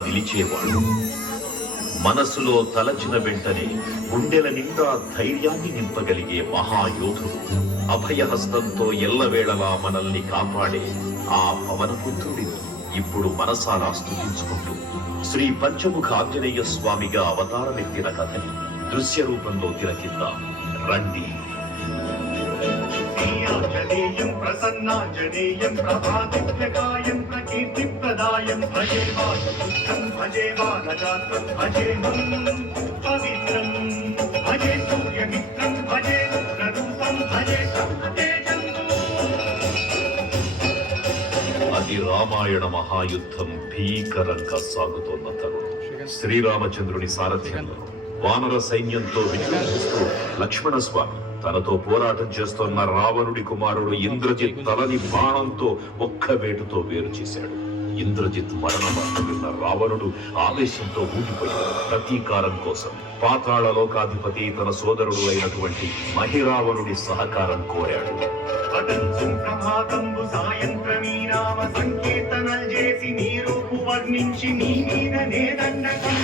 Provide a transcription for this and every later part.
నిలిచేవాడు. మనసులో తలచిన వెంటనే గుండెల నిండా ధైర్యాన్ని నింపగలిగే మహాయోధుడు. అభయహస్తంతో ఎల్లవేళలా మనల్ని కాపాడే ఆ పవనపుత్రుడిని ఇప్పుడు మనసారా స్తుతించుకుంటూ శ్రీ పంచముఖ ఆంజనేయ స్వామిగా అవతారమెత్తిన కథని దృశ్య రూపంలో తిలకిద్దాం రండి. ఆంజనేయం ప్రసన్నాంజనేయం ప్రభాదివ్యకాయం ప్రకీర్తిప్రదాయం భజే వాసుపుత్రం భజే వానగాత్రం భజే పవిత్రం భజే సూర్యమిత్రం భజే రుద్రరూపం భజే సర్వతేజం. అది రామాయణ మహాయుద్ధం భీకరంగా సాగుతోన్న తరుణం. శ్రీరామచంద్రుని సారథ్యంలో వానర సైన్యంతో విజృంభిస్తూ లక్ష్మణ స్వామి తనతో పోరాటం చేస్తున్న రావణుడి కుమారుడు ఇంద్రజిత్ తలని బాణంతో ఒక్క వేటుతో వేరు చేశాడు. ఇంద్రజిత్ మరణ వార్త విన్న రావణుడు ఆవేశంతో ఊగిపోయాడు. ప్రతీకారం కోసం పాతాళ లోకాధిపతి తన సోదరుడు అయినటువంటి మహిరావణుడి సహకారం కోరాడు. సంకీర్తనలు చేసి నీ రూపు వర్ణించి నీ మీద నేదండకం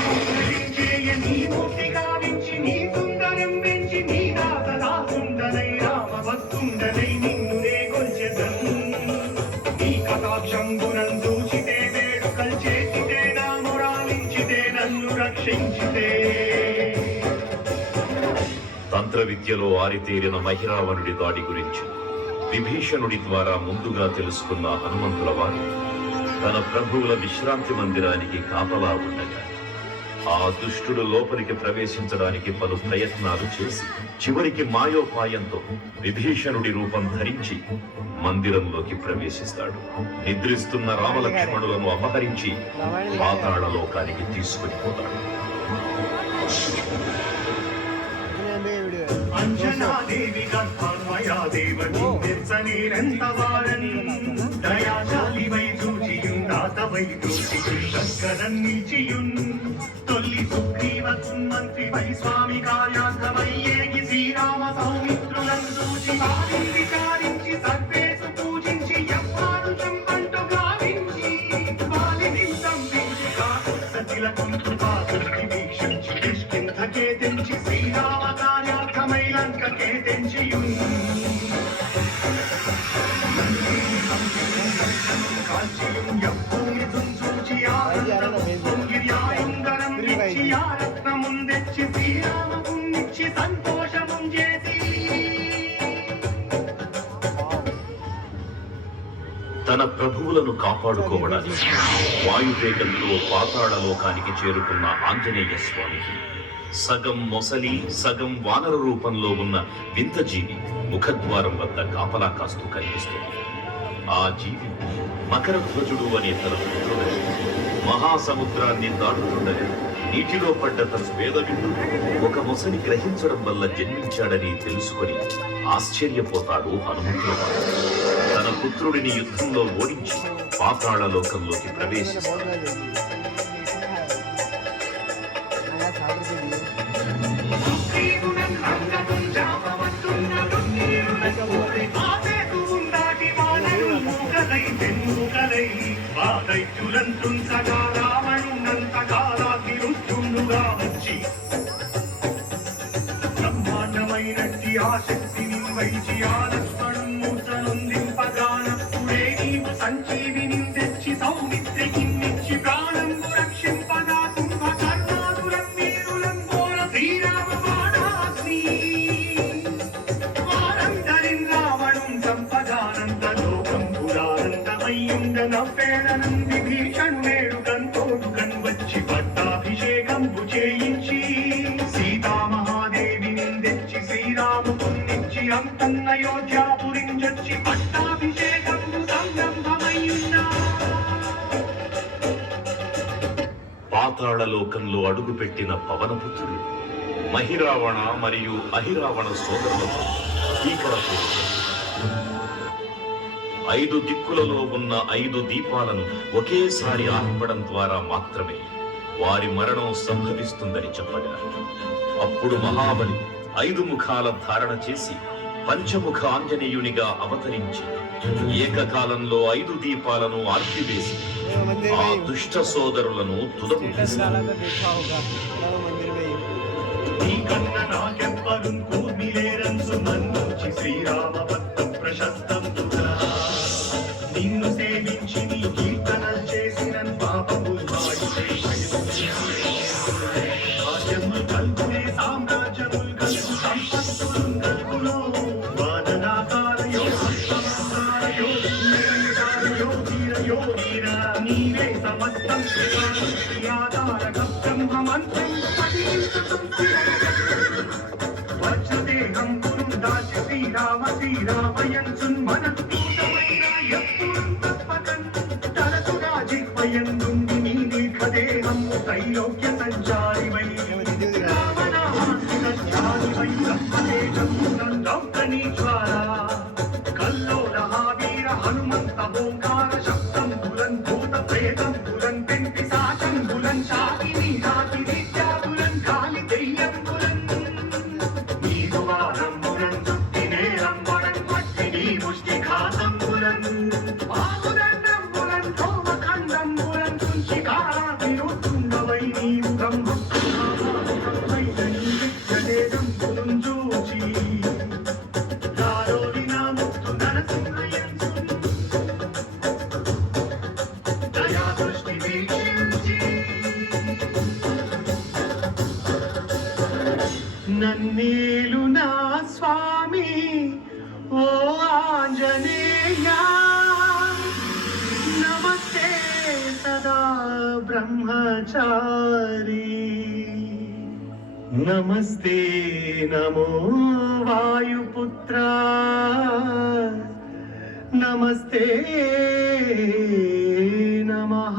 నీ మూర్తి గావించి నీ సుందరం పెంచి నీ దాసదాసుండనై రామభక్తుండనై నిన్ను నే కొల్చెదం. నీ కటాక్షంబునం చూచితే వేడుకలు చేసితే నా మురాలించితే నన్ను రక్షించితే. తంత్ర విద్యలో ఆరితేరిన మహిరావణుడి దాడి గురించి విభీషణుడి ద్వారా ముందుగా తెలుసుకున్న హనుమంతుల వారు తన ప్రభువుల విశ్రాంతి మందిరానికి కాపలా ఉండగా ఆ దుష్టుడు లోపలికి ప్రవేశించడానికి పలు ప్రయత్నాలు చేసి చివరికి మాయోపాయంతో విభీషణుడి రూపం ధరించి మందిరంలోకి ప్రవేశిస్తాడు. నిద్రిస్తున్న రామలక్ష్మణులను అపహరించి పాతాళ లోకానికి తీసుకుని పోతాడు. అంజనాదేవి గర్భాన్వయాదేవని నిర్సనేరంతవారని దయాశాలివై చూచియుందాతవై చూచియుందక్కరన్ నిలిచియున్ తొల్లి సుగ్రీవకున్ మంత్రివై స్వామి కార్యార్థమయ్యేగి శ్రీరామ సౌమిత్రులను చూచి వారిని విచారించి సర్వేసు పూజించి ఎవ్వారు చంపంటు గావించి వాలిని సంపించి కాకుసతిలకున్ కృపాకృతి వీక్షించి కిష్కింధకే తెంచి శ్రీరామ కార్యార్థమై లంకకే తెంచియున్ కాల్చియుం యవ్వూని తుంచూచి ఆనందము గిర్యాయుంగరం ఇచ్చి ఆ రత్నముం తెచ్చి శ్రీరామమున్నిచ్చి సంతోషముం చేసి. తన ప్రభువులను కాపాడుకోవడానికి వాయువేగంతో పాతాళ లోకానికి చేరుకున్న ఆంజనేయ స్వామికి సగం మొసలి సగం వానర రూపంలో ఉన్న వింత జీవి ముఖద్వారం వద్ద కాపలా కాస్తూ కనిపిస్తుంది. ఆ జీవి మకరధ్వజుడు అనే తన పుత్రుడని మహాసముద్రాన్ని దాటుతుండగా నీటిలో పడ్డ తన వేదవిందుడు ఒక మొసలి గ్రహించడం వల్ల జన్మించాడని తెలుసుకొని ఆశ్చర్యపోతాడు హనుమంతుల వారు. తన పుత్రుడిని యుద్ధంలో ఓడించి పాతాళ లోకంలోకి ప్రవేశిస్తాడు. బ్రహ్మాండమైనట్టి ఆశక్తిని వైచి ఆలక్ష్మణం మూర్చనొందింపగానప్పుడే నీవు సంజీవిని తెచ్చి సౌమిత్రికిన్నిచ్చి ప్రాణంబు రక్షింపగా కుంభకర్ణాదులం వీరులం పోర శ్రీరామ బాణాగ్ని వారందరిన్ రావణుం సంపగానంత లోకం పురానందమయ్యుండ నవ్వేళనం విభీషణునేడు కంతోడు కన్వచ్చి పట్టాభిషేకంబు చేయించి సీతామహాదేవిని తెచ్చి శ్రీరామునిచ్చి అంతన్నయోధ్యాపురించొచ్చి పట్టాభిషేకంబు సంరంభమయ్యున్నా. పాతాళ లోకంలో అడుగుపెట్టిన పవనపుత్రుడు మహిరావణ మరియు అహిరావణ సోదరులతో భీకరపు 5 దిక్కులలో ఉన్న 5 దీపాలను ఒకేసారి ఆర్పడం ద్వారా మాత్రమే వారి మరణం సంభవిస్తుందని చెప్పగా అప్పుడు మహాబలి 5 ముఖాల ధారణ చేసి పంచముఖ ఆంజనేయునిగా అవతరించి ఏకకాలంలో 5 దీపాలను ఆర్పివేసి मंदिर ఆ में ही దుష్ట సోదరులను తుదము स्टेटस डाला था, देखा होगा राम मंदिर में ही నీ కన్న నాకెవ్వరు కూర్మిలేరంచు మన్నుచి శ్రీరామ భక్తం ప్రశస్తంబుగా నిన్ను సేవించి నీ కీర్తన చేసిన పాపము రాజ్యములు కల్పునే సామ్రాజ్యములు కలుగు సంపత్తులు కలుగులో వాదనాకారయో సంతారయో వీరయో వీర నీవే సమస్తం ఆధారక బ్రహ్మమంత్రం వజ్రదేహం పురం దాచి శ్రీరామయంచున్ మనం దూతమైన ఎప్పుడు తప్పకన్ తలసు రాజిపయందుంది నీ దీర్ఘదేహము త్రైలోక్య సంచారివై రామనామాన్ని సంచారివై బ్రహ్మదేశమునం దౌకనీశ్వర కల్లోల వీర హనుమంత ఓంకార శబ్దం బులన్ భూత ప్రేతం బులన్ పెంటి సాచం బులన్ శాకిని నాకి విద్యాబులన్ కాలి దెయ్యం బులన్ నీరువారం బులన్ చుట్టినే రంబడం పట్టిని ముష్టి ఘాతం బులన్ ఆముదండం బులన్ తోమఖండం బులన్ కుంచికారా వినోత్తుండవై నీవు బ్రహ్మై విద్యదేదం బులున్ చూచి దారోలి నా ముక్తు నరసింహయంచు దయా దృష్టి వీక్షించి నన్నేలు నా స్వామి ఓ ఆంజనేయ నమస్తే సదా బ్రహ్మచారి నమస్తే నమో వాయుపుత్ర నమస్తే నమః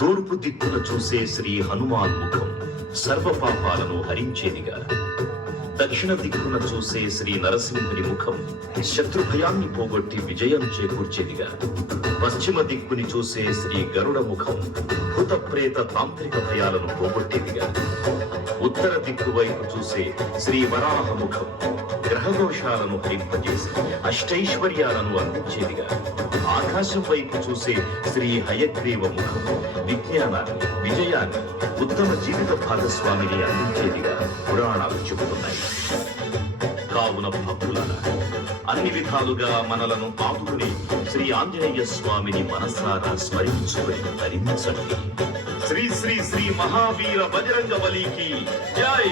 తూర్పు దిక్కున చూసే శ్రీ హనుమాన్ ముఖం సర్వ పాపాలను హరించేదిగా, దక్షిణ దిక్కున చూసే శ్రీ నరసింహుని ముఖం శత్రు భయాన్ని పోగొట్టి విజయం చేకూర్చేదిగా, పశ్చిమ దిక్కుని చూసే శ్రీ గరుడ ముఖం భూత ప్రేత తాంత్రిక భయాలను పోగొట్టేదిగా, ఉత్తర దిక్కు వైపు చూసే శ్రీ వరాహ ముఖం గ్రహదోషాలను హరింపజేసి అష్టైశ్వర్యాలను అందించేదిగా, ఆకాశం వైపు చూసే శ్రీ హయగ్రీవ ముఖం విజ్ఞానాన్ని, విజయాన్ని, ఉత్తమ జీవిత భాగస్వామిని అందించేదిగా పురాణాలు చెబుతున్నాయి. కావున భక్తులారా, అన్ని విధాలుగా మనలను ఆదుకుని శ్రీ ఆంజనేయ స్వామిని మనసారా స్మరించుకొని ధరించండి. శ్రీ శ్రీ శ్రీ మహావీర బజరంగ బలికి జై.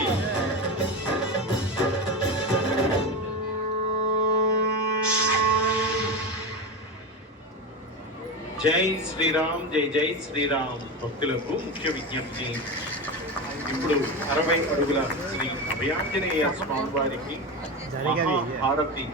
జై శ్రీరామ్, జై జై శ్రీరామ్. భక్తులకు ముఖ్య విజ్ఞప్తి. ఇప్పుడు 60 అడుగుల శ్రీ అభయాంజనేయ స్వామి వారికి మహాహారతి